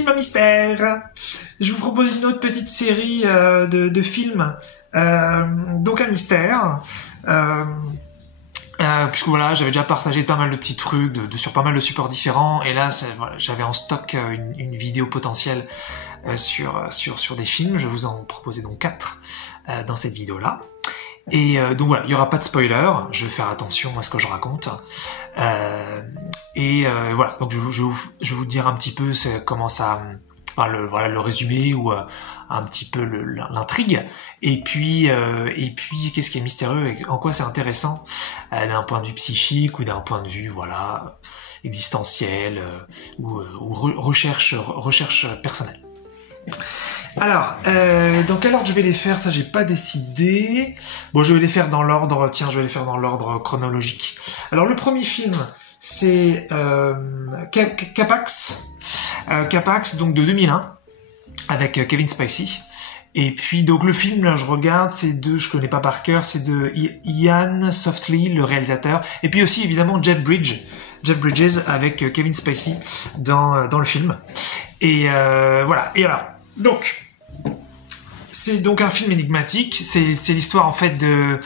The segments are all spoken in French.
film à mystère. Je vous propose une autre petite série de films, donc à mystère. Puisque voilà, j'avais déjà partagé pas mal de petits trucs sur pas mal de supports différents, et là voilà, j'avais en stock une vidéo potentielle sur des films. Je vais vous en proposer donc 4 dans cette vidéo là. Et donc voilà, il n'y aura pas de spoiler, je vais faire attention à ce que je raconte. Voilà, donc je vais vous dire un petit peu comment ça, enfin le résumé ou un petit peu l'intrigue. Et puis qu'est-ce qui est mystérieux et en quoi c'est intéressant d'un point de vue psychique ou d'un point de vue voilà existentiel ou recherche personnelle. Alors, dans quel ordre je vais les faire, ça j'ai pas décidé. Bon, je vais les faire dans l'ordre, tiens, je vais les faire dans l'ordre chronologique. Alors le premier film, c'est Capax, donc de 2001, avec Kevin Spacey. Et puis donc le film, là je regarde, c'est je connais pas par cœur, c'est de Ian Softly, le réalisateur. Et puis aussi évidemment Jeff Bridges avec Kevin Spacey dans le film. Et voilà. Et alors, donc c'est donc un film énigmatique. C'est l'histoire en fait de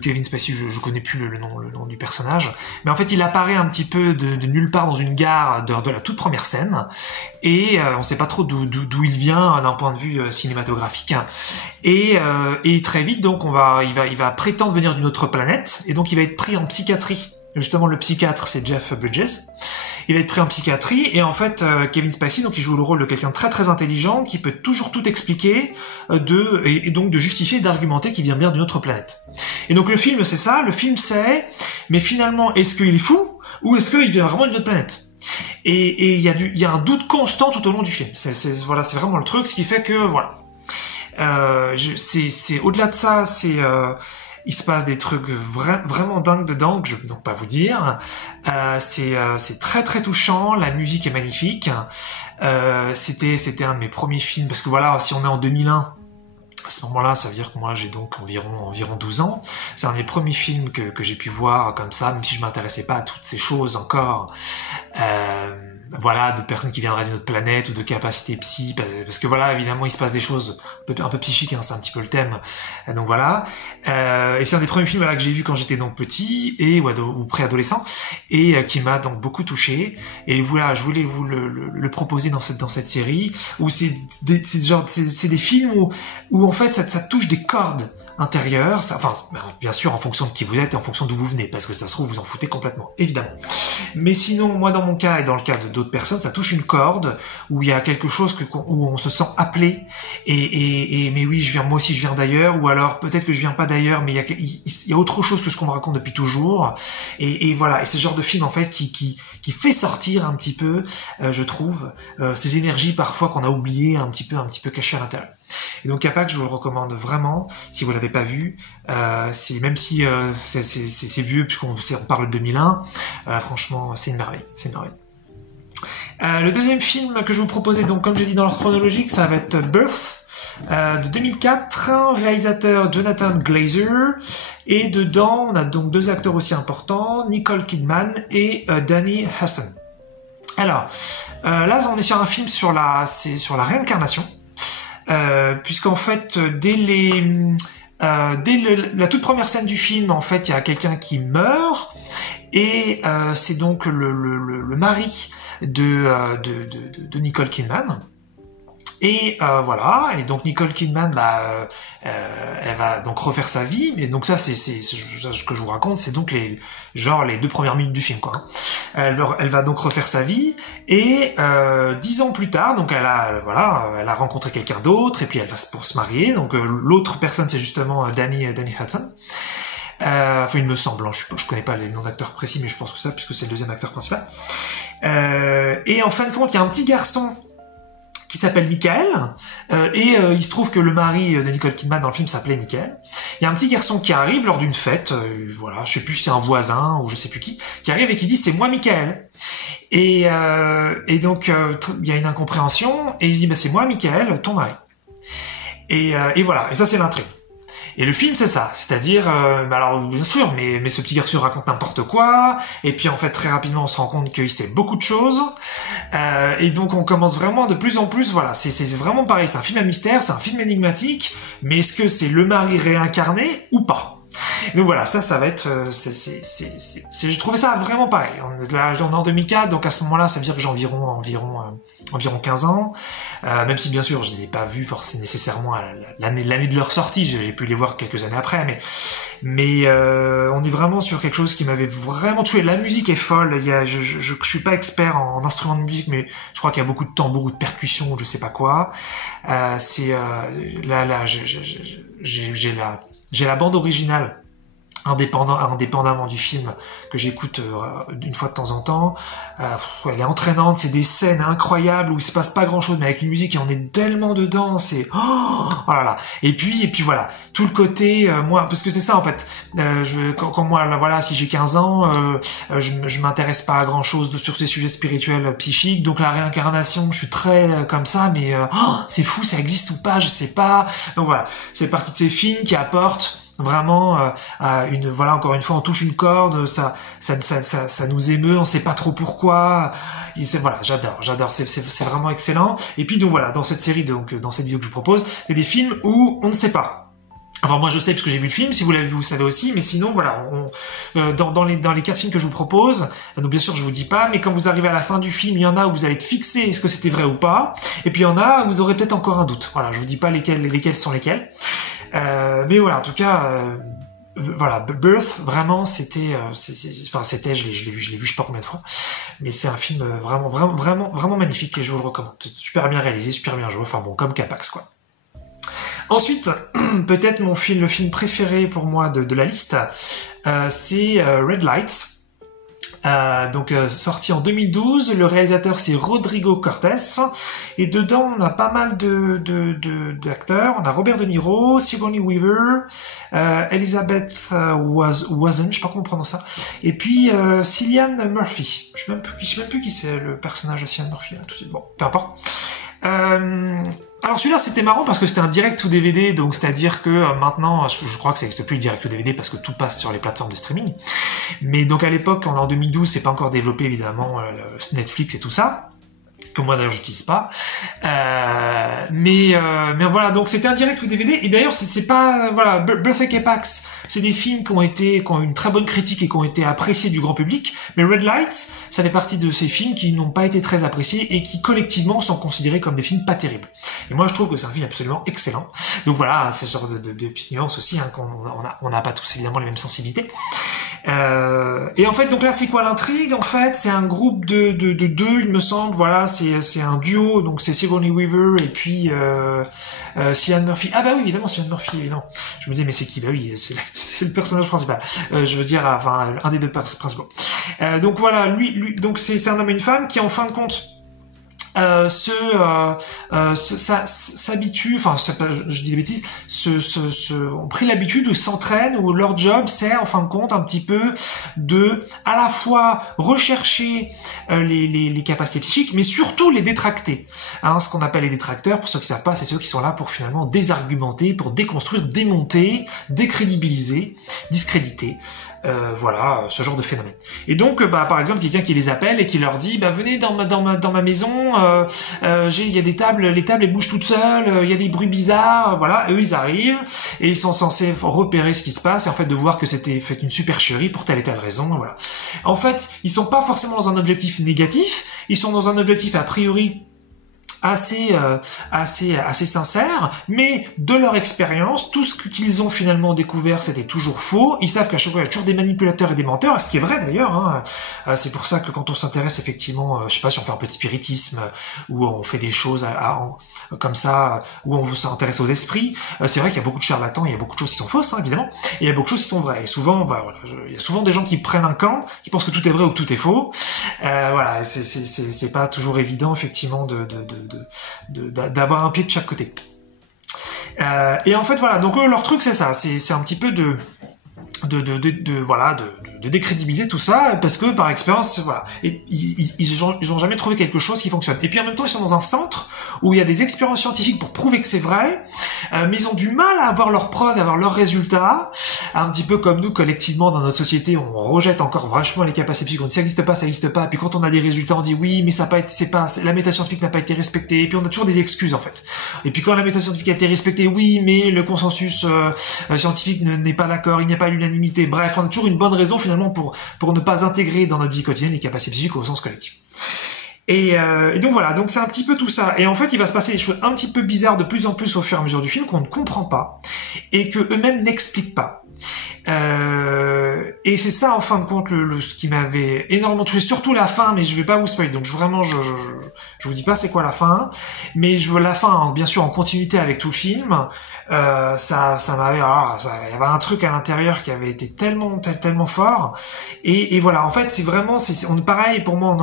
Kevin Spacey. Je connais plus le nom du personnage, mais en fait il apparaît un petit peu de nulle part dans une gare de la toute première scène, et on sait pas trop d'où il vient d'un point de vue cinématographique. Et très vite donc il va prétendre venir d'une autre planète, et donc il va être pris en psychiatrie. Justement, le psychiatre, c'est Jeff Bridges. Il va être pris en psychiatrie, et en fait, Kevin Spacey, donc il joue le rôle de quelqu'un de très très intelligent, qui peut toujours tout expliquer, et donc de justifier, d'argumenter qu'il vient bien d'une autre planète. Et donc le film, c'est ça. Le film, c'est, mais finalement, est-ce qu'il est fou, ou est-ce qu'il vient vraiment d'une autre planète? Et il y a un doute constant tout au long du film. Voilà, c'est vraiment le truc, ce qui fait que voilà. C'est au-delà de ça, il se passe des trucs vraiment dingues dedans que je ne peux donc pas vous dire. C'est très très touchant, la musique est magnifique. C'était un de mes premiers films, parce que voilà, si on est en 2001, à ce moment-là, ça veut dire que moi j'ai donc environ 12 ans. C'est un des premiers films que j'ai pu voir comme ça, même si je m'intéressais pas à toutes ces choses encore. Voilà, de personnes qui viendraient d'une autre planète ou de capacités psy, parce que voilà, évidemment, il se passe des choses un peu psychiques, hein, c'est un petit peu le thème. Donc voilà. Et c'est un des premiers films que j'ai vu quand j'étais donc petit ou préadolescent, et qui m'a donc beaucoup touché. Et voilà, je voulais vous le proposer dans cette série, où c'est des films où en fait ça touche des cordes intérieure, enfin bien sûr en fonction de qui vous êtes et en fonction d'où vous venez, parce que ça se trouve vous en foutez complètement, évidemment. Mais sinon, moi dans mon cas et dans le cas d'autres personnes, ça touche une corde où il y a quelque chose où on se sent appelé, et mais oui, moi aussi je viens d'ailleurs, ou alors peut-être que je viens pas d'ailleurs, mais il y a autre chose que ce qu'on me raconte depuis toujours, et voilà, et c'est ce genre de film en fait qui fait sortir un petit peu, je trouve, ces énergies parfois qu'on a oubliées, un petit peu cachées à l'intérieur. Et donc Capax, je vous le recommande vraiment si vous l'avez pas vu. Même si c'est vieux puisqu'on parle de 2001, franchement c'est une merveille, le deuxième film que je vais vous proposer, donc comme je dis dans l'ordre chronologique, ça va être Birth de 2004, réalisateur Jonathan Glazer, et dedans on a donc 2 acteurs aussi importants, Nicole Kidman et Danny Huston. Alors là on est sur un film sur la réincarnation. Puisqu'en fait, dès la toute première scène du film, en fait, il y a quelqu'un qui meurt, et c'est donc le mari de Nicole Kidman. Et voilà, et donc Nicole Kidman, elle va donc refaire sa vie, mais donc ça c'est ce que je vous raconte, c'est donc les 2 premières minutes du film, quoi. Elle va donc refaire sa vie, et 10 ans plus tard, donc elle a rencontré quelqu'un d'autre, et puis elle va pour se marier. Donc l'autre personne, c'est justement Danny Hudson. Enfin, il me semble, hein, je connais pas les noms d'acteurs précis, mais je pense que ça, puisque c'est le deuxième acteur principal. Et en fin de compte, il y a un petit garçon qui s'appelle Michael, il se trouve que le mari de Nicole Kidman dans le film s'appelait Michael. Il y a un petit garçon qui arrive lors d'une fête, voilà, je sais plus si c'est un voisin ou je sais plus qui arrive et qui dit c'est moi Michael. Et donc il y a une incompréhension, et il dit c'est moi Michael, ton mari. Et voilà, et ça c'est l'intrigue. Et le film, c'est ça, c'est-à-dire, alors bien sûr, mais ce petit garçon raconte n'importe quoi, et puis en fait très rapidement on se rend compte qu'il sait beaucoup de choses, et donc on commence vraiment de plus en plus, voilà, c'est vraiment pareil, c'est un film à mystère, c'est un film énigmatique, mais est-ce que c'est le mari réincarné ou pas? Donc voilà, ça va être, je trouvais ça vraiment pareil. Là, on est en 2004, donc à ce moment-là, ça veut dire que j'ai environ 15 ans. Même si bien sûr, je les ai pas vus forcément nécessairement à l'année de leur sortie, j'ai pu les voir quelques années après, mais on est vraiment sur quelque chose qui m'avait vraiment tué. La musique est folle. Je suis pas expert en instruments de musique, mais je crois qu'il y a beaucoup de tambours ou de percussions, je sais pas quoi. J'ai la bande originale indépendamment du film que j'écoute d'une fois de temps en temps. Elle est entraînante, c'est des scènes incroyables où il se passe pas grand chose, mais avec une musique et on est tellement dedans, c'est oh là là. Et puis voilà, tout le côté moi, parce que c'est ça en fait. Quand moi là, voilà, si j'ai 15 ans, je m'intéresse pas à grand chose sur ces sujets spirituels psychiques, donc la réincarnation, je suis très comme ça, mais c'est fou, ça existe ou pas, je sais pas. Donc voilà, c'est partie de ces films qui apportent vraiment voilà, encore une fois on touche une corde, ça nous émeut, on sait pas trop pourquoi. Voilà, j'adore, c'est vraiment excellent. Et puis donc voilà, dans cette série, donc dans cette vidéo que je vous propose, il y a des films où on ne sait pas. Enfin moi je sais parce que j'ai vu le film, si vous l'avez vu vous savez aussi, mais sinon voilà, dans les 4 films que je vous propose, donc bien sûr je vous dis pas, mais quand vous arrivez à la fin du film, il y en a où vous allez être fixé est-ce que c'était vrai ou pas, et puis il y en a où vous aurez peut-être encore un doute. Voilà, je vous dis pas lesquels sont lesquels. Mais voilà, en tout cas, voilà, Birth, vraiment, c'était, je l'ai vu, je sais pas combien de fois, mais c'est un film vraiment magnifique et je vous le recommande. Super bien réalisé, super bien joué, enfin bon, comme Capax, quoi. Ensuite, peut-être le film préféré pour moi de la liste, c'est Red Lights. Sorti en 2012, le réalisateur c'est Rodrigo Cortés, et dedans on a pas mal d'acteurs. On a Robert De Niro, Sigourney Weaver, Elizabeth Wasson, je sais pas comment on prononce ça, et puis Cillian Murphy. Je sais même plus qui c'est le personnage de Cillian Murphy là, tout de suite. Bon, peu importe. Alors celui-là c'était marrant parce que c'était un direct ou DVD, donc c'est-à-dire que maintenant je crois que ça n'existe plus le direct ou DVD parce que tout passe sur les plateformes de streaming. Mais donc à l'époque, on est en 2012, c'est pas encore développé évidemment Netflix et tout ça, que moi d'ailleurs j'utilise pas. Mais voilà, donc c'était un direct ou DVD, et d'ailleurs c'est pas voilà, Birth et Capax, c'est des films qui ont eu une très bonne critique et qui ont été appréciés du grand public, mais Red Lights, ça fait partie de ces films qui n'ont pas été très appréciés et qui collectivement sont considérés comme des films pas terribles. Et moi je trouve que c'est un film absolument excellent. Donc voilà, c'est ce genre de petites nuances aussi, hein, on n'a pas tous évidemment les mêmes sensibilités. Et en fait, donc là, c'est quoi l'intrigue? En fait, c'est un groupe de deux, il me semble. Voilà, c'est un duo. Donc c'est Sigourney Weaver et puis Cillian Murphy. Ah bah oui, évidemment, Cillian Murphy, évidemment. Je me dis mais c'est qui? Bah oui, c'est le personnage principal. Je veux dire, enfin un des deux principaux. Donc voilà, lui, donc c'est un homme et une femme qui en fin de compte s'habituent, enfin je dis des bêtises, ont pris l'habitude ou s'entraînent, ou leur job c'est en fin de compte un petit peu de à la fois rechercher les capacités psychiques, mais surtout les détracter. Hein, ce qu'on appelle les détracteurs, pour ceux qui savent pas, c'est ceux qui sont là pour finalement désargumenter, pour déconstruire, démonter, décrédibiliser, discréditer. Voilà, ce genre de phénomène. Et donc, par exemple, quelqu'un qui les appelle et qui leur dit, venez dans ma maison, il y a des tables, les tables elles bougent toutes seules, il y a des bruits bizarres, voilà. Et eux ils arrivent et ils sont censés repérer ce qui se passe et en fait de voir que c'était fait une supercherie pour telle et telle raison, voilà. En fait, ils sont pas forcément dans un objectif négatif, ils sont dans un objectif a priori assez sincère, mais de leur expérience, tout ce qu'ils ont finalement découvert, c'était toujours faux. Ils savent qu'à chaque fois, il y a toujours des manipulateurs et des menteurs, ce qui est vrai d'ailleurs. Hein. C'est pour ça que quand on s'intéresse effectivement, je sais pas si on fait un peu de spiritisme, ou on fait des choses comme ça, où on s'intéresse aux esprits, c'est vrai qu'il y a beaucoup de charlatans, il y a beaucoup de choses qui sont fausses, hein, évidemment, et il y a beaucoup de choses qui sont vraies. Et souvent, il y a souvent des gens qui prennent un camp, qui pensent que tout est vrai ou que tout est faux. Voilà, c'est pas toujours évident, effectivement, d'avoir un pied de chaque côté. Et en fait voilà, donc eux, leur truc c'est ça, c'est un petit peu de de décrédibiliser tout ça, parce que par expérience, voilà, et ils ont jamais trouvé quelque chose qui fonctionne. Et puis en même temps, ils sont dans un centre où il y a des expériences scientifiques pour prouver que c'est vrai, mais ils ont du mal à avoir leurs preuves, à avoir leurs résultats, un petit peu comme nous, collectivement, dans notre société, on rejette encore vachement les capacités psychiques, on dit ça n'existe pas, ça n'existe pas, puis quand on a des résultats, on dit oui, mais ça n'a pas été, la méthode scientifique n'a pas été respectée, et puis on a toujours des excuses, en fait. Et puis quand la méthode scientifique a été respectée, oui, mais le consensus scientifique n'est pas d'accord, il n'y a pas l'unanimité, bref, on a toujours une bonne raison, finalement, pour ne pas intégrer dans notre vie quotidienne les capacités psychiques au sens collectif. Et donc voilà, donc c'est un petit peu tout ça. Et en fait, il va se passer des choses un petit peu bizarres de plus en plus au fur et à mesure du film qu'on ne comprend pas et que eux-mêmes n'expliquent pas. Et c'est ça en fin de compte ce qui m'avait énormément touché, surtout la fin, mais je vais pas vous spoiler. Donc vraiment, je vous dis pas c'est quoi la fin, mais je veux la fin, bien sûr, en continuité avec tout le film. Ça m'avait, il y avait un truc à l'intérieur qui avait été tellement fort. Et voilà, en fait, c'est vraiment, pareil pour moi,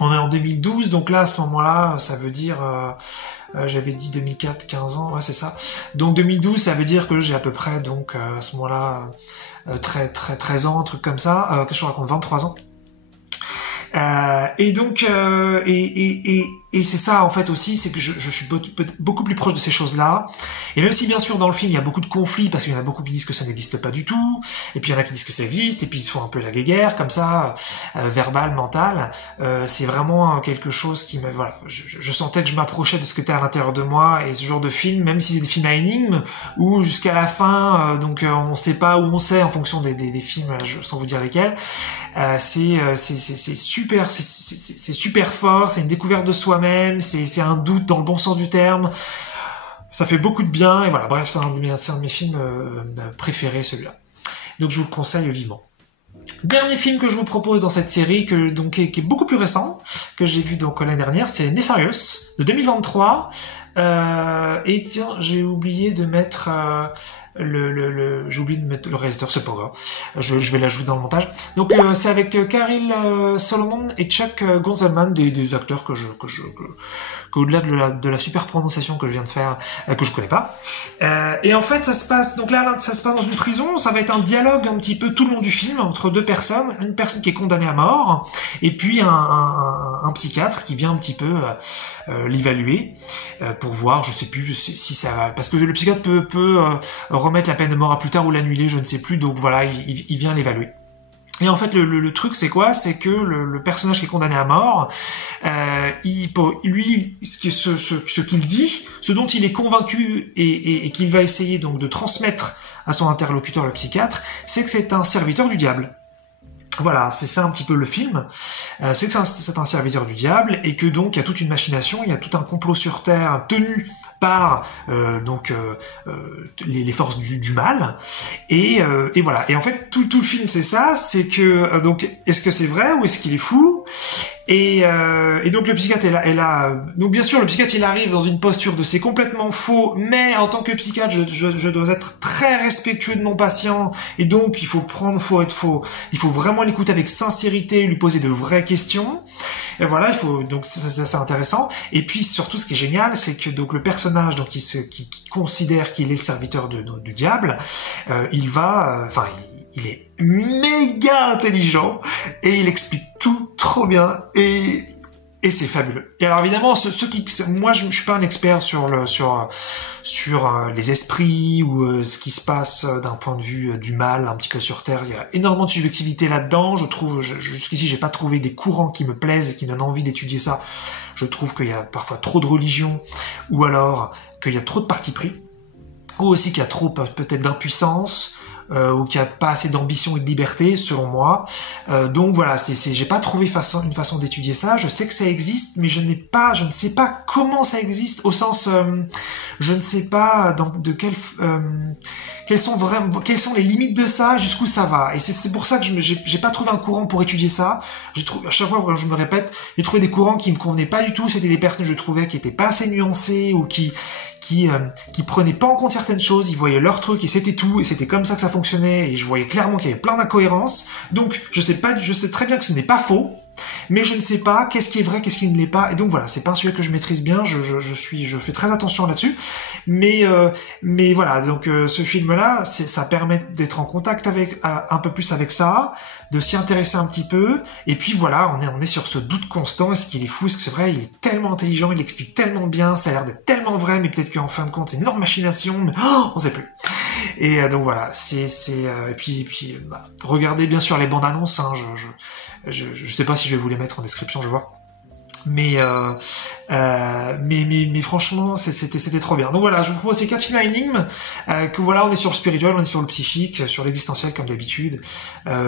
on est en 2012, donc là, à ce moment-là, ça veut dire, j'avais dit 2004, 15 ans, ouais, c'est ça. Donc 2012, ça veut dire que j'ai à peu près, donc, à ce moment-là, 13 ans, un truc comme ça, qu'est-ce que je raconte, 23 ans. Et donc, et c'est ça en fait aussi, c'est que je suis beaucoup plus proche de ces choses-là. Et même si bien sûr dans le film il y a beaucoup de conflits, parce qu'il y en a beaucoup qui disent que ça n'existe pas du tout, et puis il y en a qui disent que ça existe, et puis ils se font un peu la guéguerre comme ça, verbal, mental. C'est vraiment quelque chose qui me, voilà, je sentais que je m'approchais de ce que était à l'intérieur de moi, et ce genre de film, même si c'est des films à énigmes, où jusqu'à la fin, donc on sait pas où on sait en fonction des films, sans vous dire lesquels. C'est super fort, c'est une découverte de soi-même, c'est un doute dans le bon sens du terme, ça fait beaucoup de bien, et voilà, bref, c'est un de mes films préférés, celui-là. Donc je vous le conseille vivement. Dernier film que je vous propose dans cette série, qui est beaucoup plus récent, que j'ai vu donc l'année dernière, c'est Nefarious, de 2023, et tiens, j'ai oublié de mettre... j'ai oublié de mettre le réalisateur, c'est pas grave. Je vais l'ajouter dans le montage. Donc c'est avec Caril Solomon et Chuck Gonzelman, des acteurs que au-delà de la super prononciation que je viens de faire, que je connais pas. Et en fait, ça se passe dans une prison. Ça va être un dialogue un petit peu tout le long du film entre deux personnes, une personne qui est condamnée à mort et puis un psychiatre qui vient un petit peu l'évaluer pour voir, je sais plus si ça va, parce que le psychiatre peut remettre la peine de mort à plus tard ou l'annuler, je ne sais plus, donc voilà, il vient l'évaluer. Et en fait, le truc, c'est quoi? C'est que le personnage qui est condamné à mort, lui, ce qu'il dit, ce dont il est convaincu et qu'il va essayer donc de transmettre à son interlocuteur, le psychiatre, c'est que c'est un serviteur du diable. Voilà, c'est ça un petit peu le film. C'est que c'est un serviteur du diable et que donc il y a toute une machination, il y a tout un complot sur Terre tenu par les forces du mal et voilà. Et en fait tout le film c'est ça, c'est que donc est-ce que c'est vrai ou est-ce qu'il est fou? Et donc le psychiatre est là. Donc bien sûr le psychiatre il arrive dans une posture de c'est complètement faux, mais en tant que psychiatre je dois être très respectueux de mon patient et donc il faut vraiment l'écouter avec sincérité, lui poser de vraies questions. Et voilà, donc c'est intéressant. Et puis surtout ce qui est génial, c'est que donc le personnage donc qui considère qu'il est le serviteur du diable, il est méga intelligent et il explique tout trop bien et c'est fabuleux. Et alors évidemment, moi je suis pas un expert sur les esprits ou ce qui se passe d'un point de vue du mal un petit peu sur Terre. Il y a énormément de subjectivité là-dedans. Je trouve, jusqu'ici, j'ai pas trouvé des courants qui me plaisent et qui me donnent envie d'étudier ça. Je trouve qu'il y a parfois trop de religion ou alors qu'il y a trop de parti pris ou aussi qu'il y a trop peut-être d'impuissance. Ou qu'il n'y a pas assez d'ambition et de liberté, selon moi. Donc voilà, j'ai pas trouvé une façon d'étudier ça. Je sais que ça existe, mais je ne sais pas comment ça existe, au sens, je ne sais pas quelles sont les limites de ça, jusqu'où ça va. Et c'est pour ça que j'ai pas trouvé un courant pour étudier ça. À chaque fois, je me répète, j'ai trouvé des courants qui me convenaient pas du tout. C'était des personnes, je trouvais, qui étaient pas assez nuancées ou qui prenaient pas en compte certaines choses. Ils voyaient leur truc et c'était tout. Et c'était comme ça que ça fonctionnait. fonctionnait et je voyais clairement qu'il y avait plein d'incohérences. Donc je sais très bien que ce n'est pas faux, mais je ne sais pas qu'est-ce qui est vrai, qu'est-ce qui ne l'est pas. Et donc voilà, c'est pas un sujet que je maîtrise bien. Je fais très attention là-dessus. Mais voilà, donc ce film-là, ça permet d'être en contact avec un peu plus avec ça, de s'y intéresser un petit peu. Et puis voilà, on est sur ce doute constant. Est-ce qu'il est fou? Est-ce que c'est vrai? Il est tellement intelligent, il explique tellement bien, ça a l'air d'être tellement vrai, mais peut-être qu'en fin de compte, c'est une énorme machination. Mais on sait plus. Et donc voilà, et puis bah, regardez bien sûr les bandes annonces. Hein, je sais pas si je vais vous les mettre en description, je vois. Mais franchement, c'était trop bien. Donc voilà, je vous propose ces 4 films à énigmes, que voilà, on est sur le spirituel, on est sur le psychique, sur l'existentiel comme d'habitude,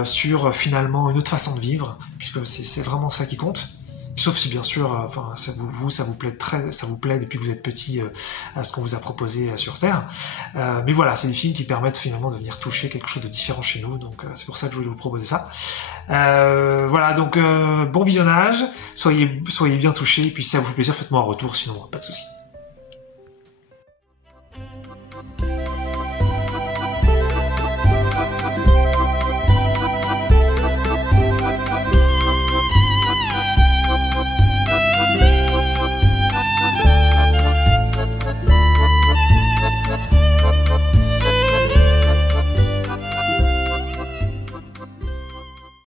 sur finalement une autre façon de vivre, puisque c'est vraiment ça qui compte. Sauf si bien sûr, enfin, ça vous plaît depuis que vous êtes petit à ce qu'on vous a proposé sur Terre. Mais voilà, c'est des films qui permettent finalement de venir toucher quelque chose de différent chez nous. Donc c'est pour ça que je voulais vous proposer ça. Voilà, donc bon visionnage. Soyez bien touchés. Et puis si ça vous fait plaisir, faites-moi un retour. Sinon, pas de soucis.